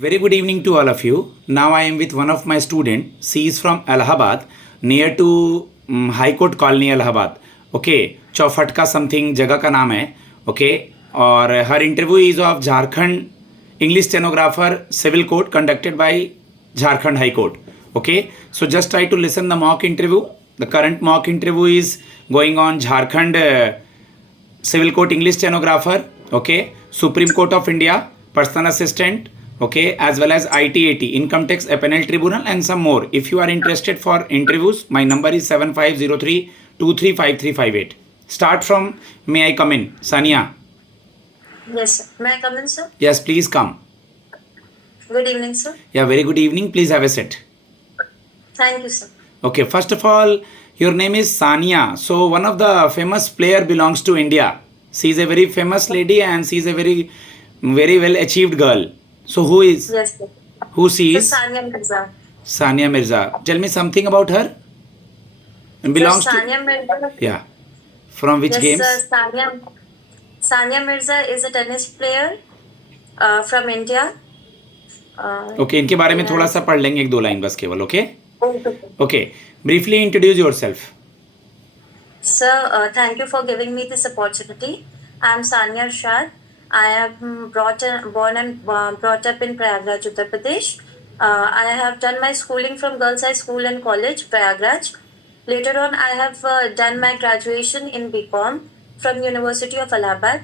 Very good evening to all of you. Now I am with one of my student. She is from Allahabad, near to High Court Colony, Allahabad. Okay, Chaufatka something जगह का नाम है. Okay, और her interview is of Jharkhand English stenographer civil court conducted by Jharkhand High Court. Okay, so just try to listen the mock interview. The current mock interview is going on Jharkhand civil court English stenographer. Okay, Supreme Court of India personal assistant. Okay, as well as ITAT, Income Tax Appellate Tribunal, and some more. If you are interested for interviews, my number is 7503235358. Start from, may I come in? Sania. Yes, sir. May I come in, sir? Yes, please come. Good evening, sir. Yeah, very good evening. Please have a seat. Thank you, sir. Okay, first of all, your name is Sania. So, one of the famous player belongs to India. She is a very famous lady and she is a very well achieved girl. So, who is? Yes, sir. Who she Sir, is? Sania Mirza. Sania Mirza. Tell me something about her. Belongs Sir, to. Sania Mirza. Yeah. From which Yes, games? sir. Sania Mirza is a tennis player from India. Okay इनके बारे में yeah. थोड़ा सा पढ़ लेंगे एक दो line बस केवल okay Okay. Okay briefly introduce yourself Sir, thank you for giving me this opportunity. I am Sania Arshad. I am born and brought up in Prayagraj, Uttar Pradesh. I have done my schooling from Girls High School and College, Prayagraj. Later on, I have done my graduation in BCom from University of Allahabad.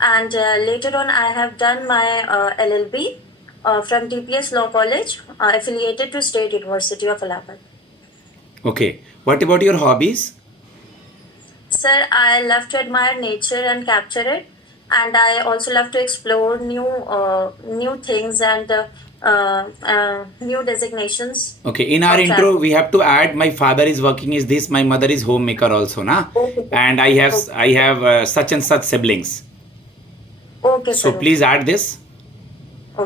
And later on, I have done my LLB from TPS Law College, affiliated to State University of Allahabad. Okay what about your hobbies Sir, I love to admire nature and capture it, and I also love to explore new things and new designations. Okay in our Okay. Intro we have to add my father is working is this my mother is home maker also ना Okay. And I have such and such siblings Okay, so sir. please add this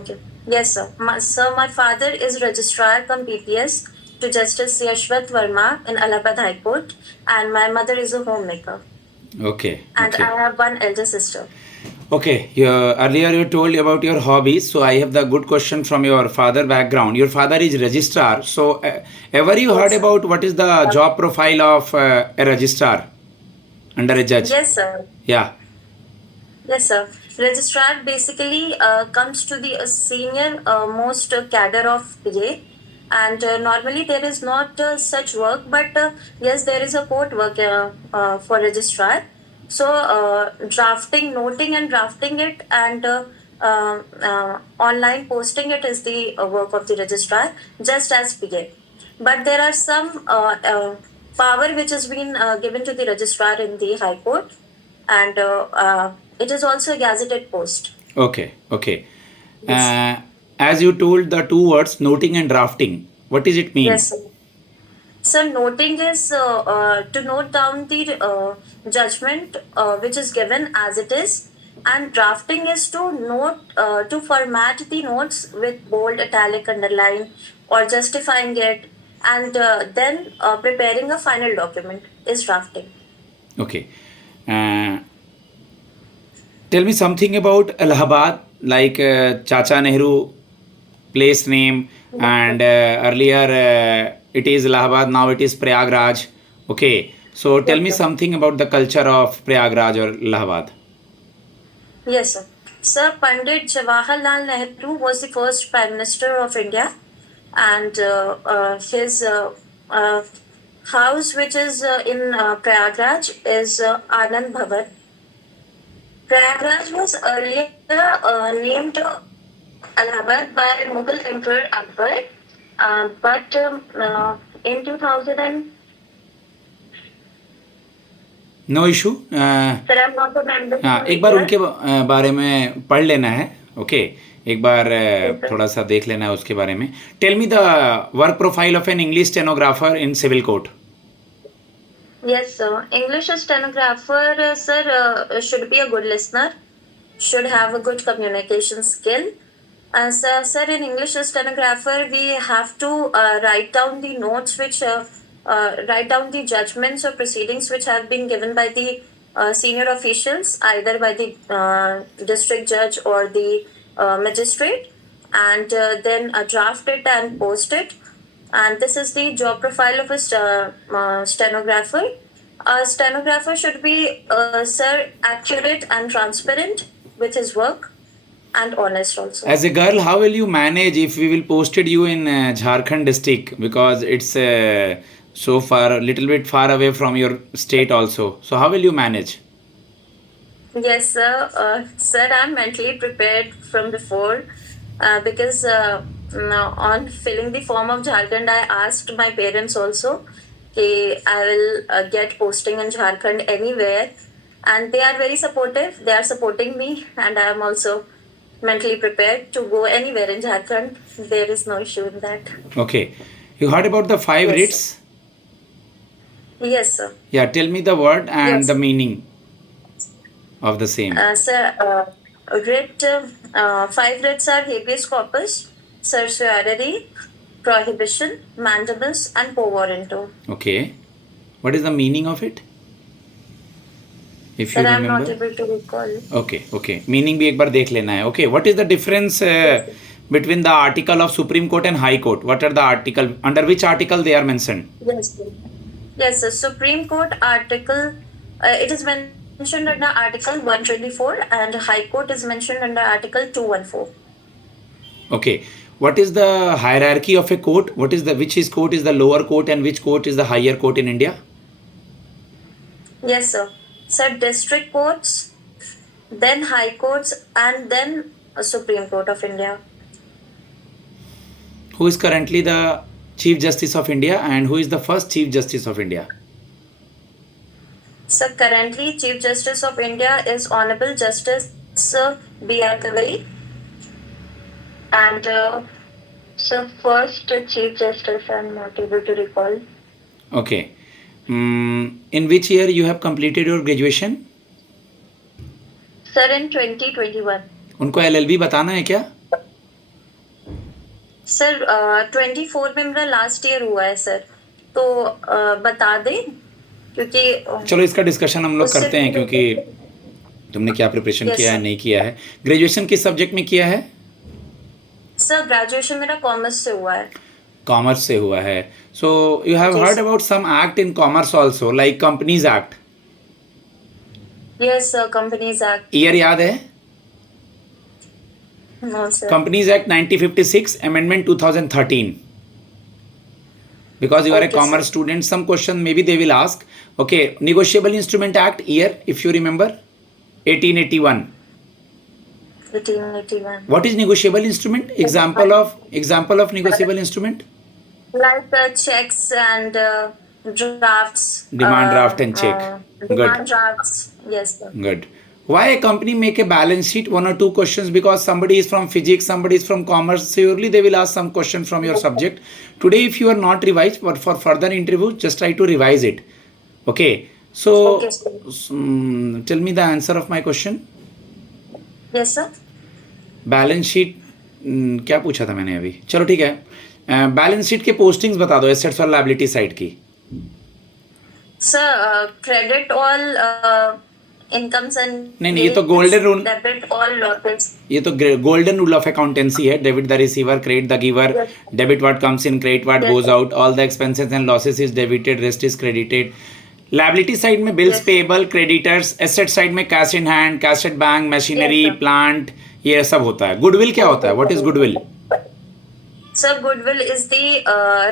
Okay. Yes, sir. My father is registrar from PPS to Justice Yashwant Verma in Allahabad High Court, and my mother is a homemaker. okay And okay I have one elder sister. okay earlier you told about your hobbies so I have the good question from your father background your father is registrar so ever you heard Yes, sir. about what is the job profile of a registrar under a judge Yes, sir. yeah Yes, sir. Registrar basically comes to the senior most cadre of PA, and normally there is not such work, but yes, there is a court work for registrar. So drafting, noting, and drafting it, and online posting it is the work of the registrar, just as PA. But there are some power which has been given to the registrar in the High Court, and it is also a gazetted post. Okay, okay. Yes. As you told the two words, noting and drafting. What does it mean? Yes, sir. So noting is to note down the judgment which is given as it is, and drafting is to note to format the notes with bold, italic, underline, or justifying it, and then preparing a final document is drafting. Okay. Tell me something about Allahabad, like Chacha Nehru place name, and earlier it is Allahabad, now it is Prayagraj. Okay. So tell me Yes, sir. something about the culture of Prayagraj or Allahabad. Yes, sir. Sir, Pandit Jawaharlal Nehru was the first Prime Minister of India, and his house, which is in Prayagraj, is Anand Bhavan. Prayagraj was earlier named Allahabad by Mughal Emperor Akbar, but in 2000 no issue Sir, I'm not remembering. हाँ एक बार उनके बारे में पढ़ लेना है okay एक बार थोड़ा सा देख लेना है उसके बारे में tell me the work profile of an English stenographer in civil court Yes, sir. English stenographer, sir, should be a good listener, should have a good communication skill. Sir, in English stenographer, we have to write down the notes which, write down the judgments or proceedings which have been given by the senior officials, either by the district judge or the magistrate. and then draft it and post it. And this is the job profile of a stenographer. A stenographer should be, sir, accurate and transparent with his work and honest also. As a girl, how will you manage if we will posted you in Jharkhand district, because it's so far, a little bit far away from your state also. So how will you manage? Yes, sir. Sir, I'm mentally prepared from before because now on filling the form of Jharkhand, I asked my parents also that I will get posting in Jharkhand anywhere, and they are very supportive. They are supporting me, and I am also mentally prepared to go anywhere in Jharkhand. There is no issue in that. Okay. You heard about the five Yes, writs? Yes, sir. Yeah, tell me the word and the Yes. meaning of the same. Sir, five writs are habeas corpus, certiorari, prohibition, mandamus, and quo warranto. Okay. What is the meaning of it? If Sir, you I'm not remember. able to recall. Okay. Meaning भी एक बार देख लेना है. Okay. What is the difference Yes, sir. between the article of Supreme Court and High Court? What are the article? Under which article they are mentioned? Yes, sir. Yes, sir. Supreme Court article, it is mentioned under Article 124, and High Court is mentioned under Article 214. Okay. What is the hierarchy of a court? Which is court is the lower court and which court is the higher court in India? Yes, sir. Sir, district courts, then High Courts, and then Supreme Court of India. Who is currently the Chief Justice of India and who is the first Chief Justice of India? So currently, Chief Justice of India is Honorable Justice B.R. Kavai. And so first Chief Justice, I'm not able to recall. Okay. In which year you have completed your graduation? Sir, in 2021. उनको LLB बताना है क्या? Sir 24 में मेरा last year हुआ है sir, तो बता दें क्योंकि चलो इसका डिस्कशन हम लोग उससे करते हैं, पहले- क्योंकि तुमने क्या प्रिपरेशन Yes, किया है sir. नहीं किया है. ग्रेजुएशन किस सब्जेक्ट में किया है? सर ग्रेजुएशन मेरा कॉमर्स से हुआ है. कॉमर्स से हुआ है. So you have Yes, heard sir. About some act in commerce also, like companies act. Yes sir, companies act. Year याद है? No sir. Companies Act 1956, Amendment 2013. Because you are a Okay, commerce sir. student, some question maybe they will ask. Okay, Negotiable Instrument Act, year, if you remember, 1881. 1881. What is negotiable instrument? Example of negotiable instrument? Like checks and drafts. Demand draft and check. Good. Demand drafts. Yes sir. Good. Why a company make a balance sheet? One or two questions, because somebody is from physics, somebody is from commerce. Surely they will ask some question from your subject. Today, if you are not revised, but for further interview, just try to revise it. Okay. So, Okay, sir. tell me the answer of my question. Yes sir. Balance sheet क्या पूछा था मैंने अभी? चलो ठीक है. Balance sheet के postings बता दो एसेट्स और लायबिलिटी साइड की. Sir, credit all incomes and नहीं, ये तो golden rule. debit all losses. ये तो गोल्डन रूल ऑफ अकाउंटेंसी है. Debit the receiver, credit the giver. Yes. Debit what comes in, credit what Yes. Goes out. All the expenses and losses is debited, rest is credited. Liability side में bills Yes. Payable, creditors. Asset side में cash in hand, cash at bank, machinery, Yes, sir. Plant, ये सब होता है. Goodwill क्या होता है? What is goodwill? Sir, goodwill is the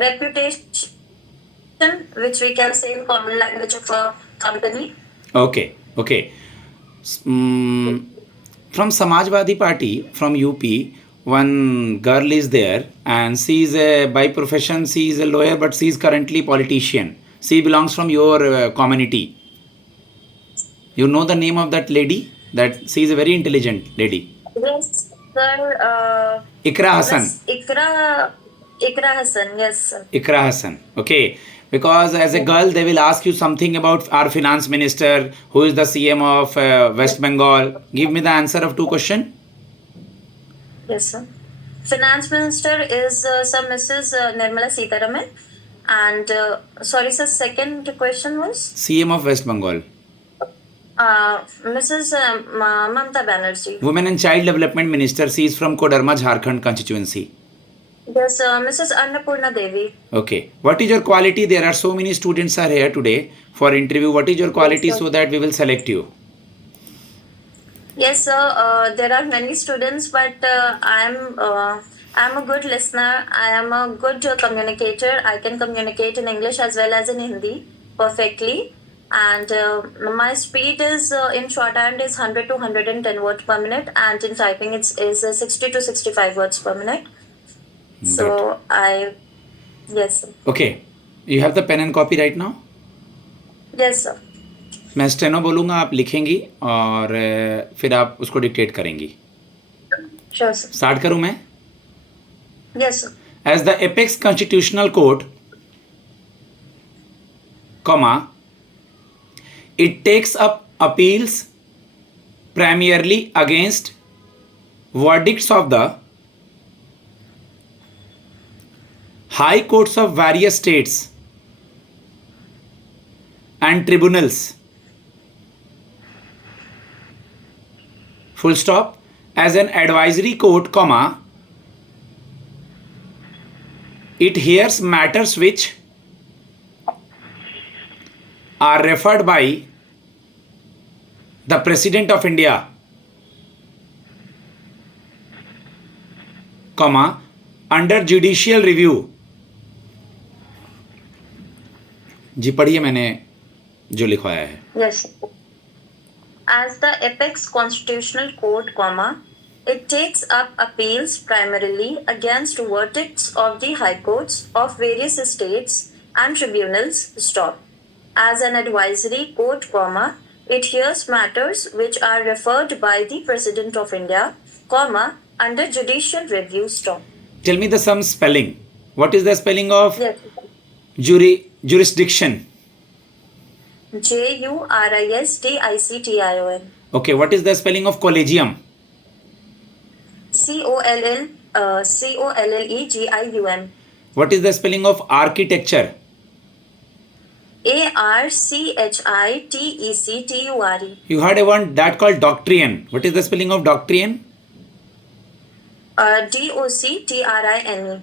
reputation which we can say in common language of a company. Okay. From Samajwadi Party, from UP, one girl is there and she is by profession, she is a lawyer, but she is currently politician. She belongs from your community. You know the name of that lady? That she is a very intelligent lady. Yes, sir. Ikra Hassan. Ikra Hassan, yes, sir. Ikra Hassan. Okay. Because as a girl, they will ask you something about our finance minister, who is the CM of West Bengal. Give me the answer of two questions. Yes, sir. Finance Minister is Sir Mrs. Nirmala Sitharaman. And sorry, sir, second question was? CM of West Bengal. Mrs. Mamta Banerjee. Women and Child Development Minister, she is from Kodarma, Jharkhand constituency. Yes, Mrs. Annapurna Devi. Okay. What is your quality? There are so many students are here today for interview. What is your quality Yes, sir. so that we will select you? Yes, sir. There are many students, but I'm a good listener. I am a good communicator. I can communicate in English as well as in Hindi perfectly. And my speed is in shorthand is 100 to 110 words per minute, and in typing it's is 60 to 65 words per minute. So yes, sir. Okay. You have the pen and copy right now? Yes, sir. मैं steno बोलूँगा, आप लिखेंगी और फिर आप उसको dictate करेंगी. Sure, sir. Start करूँ मैं? Yes, sir. As the apex constitutional court, comma, it takes up appeals primarily against verdicts of the high courts of various states and tribunals. Full stop. As an advisory court, comma, it hears matters which are referred by the President of India, comma, under judicial review. जी पढ़िए मैंने जो लिखवाया है. Yes. As the apex constitutional court, comma, it takes up appeals primarily against verdicts of the high courts of various states and tribunals. Stop. As an advisory court, comma, it hears matters which are referred by the President of India, comma, under judicial review. Stop. Tell me the some spelling. What is the spelling of Yes. jurisdiction? JURISDICTION. Okay, what is the spelling of collegium? COLLEGIUM. What is the spelling of architecture? ARCHITECTURE. You heard a one that called doctrine. What is the spelling of doctrine? DOCTRINE.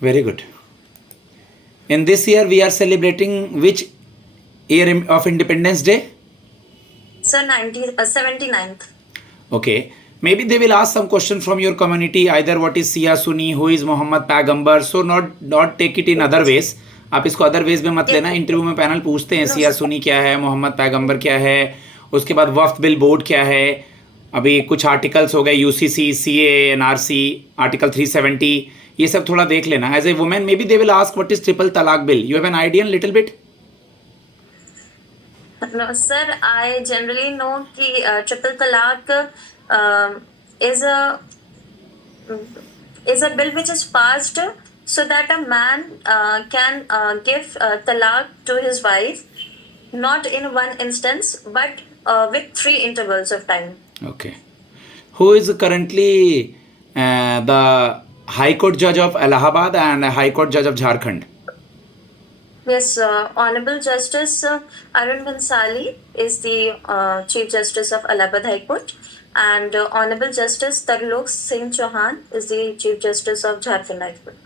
Very good. In this year we are celebrating which year of Independence Day? Sir, 79th. Okay. Maybe they will ask some question from your community, either what is Sia Sunni, who is Muhammad Pagambar. So not take it in other ways. आप इसको other ways में मत लेना. Interview में panel पूछते हैं सिया सुनी क्या है, मोहम्मद पैगंबर क्या है, उसके बाद वक्फ बिल बोर्ड क्या है. अभी कुछ आर्टिकल्स हो गए यूसीसी, सीए, एनआरसी, आर्टिकल 370, ये सब थोड़ा देख लेना. As a women maybe they will ask what is triple talaq bill. You have an idea little bit? No, sir, I generally know कि triple talaq is a bill which is passed so that a man can give talaq to his wife, not in one instance, but with 3 intervals of time. Okay. Who is currently the High Court Judge of Allahabad and High Court Judge of Jharkhand? Yes, Honorable Justice Arun Bhansali is the Chief Justice of Allahabad High Court, and Honorable Justice Tarlok Singh Chauhan is the Chief Justice of Jharkhand High Court.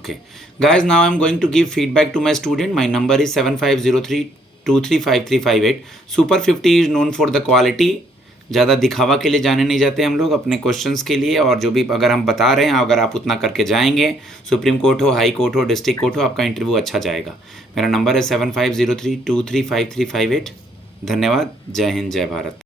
Okay. Guys, now I'm going to give feedback to my student. My number is 7503235358. Super 50 is known for the quality. ज़्यादा दिखावा के लिए जाने नहीं जाते हम लोग, अपने क्वेश्चंस के लिए. और जो भी अगर हम बता रहे हैं, अगर आप उतना करके जाएंगे, सुप्रीम कोर्ट हो, हाई कोर्ट हो, डिस्ट्रिक्ट कोर्ट हो, आपका इंटरव्यू अच्छा जाएगा. मेरा नंबर है 7503235358. धन्यवाद. जय हिंद, जय भारत.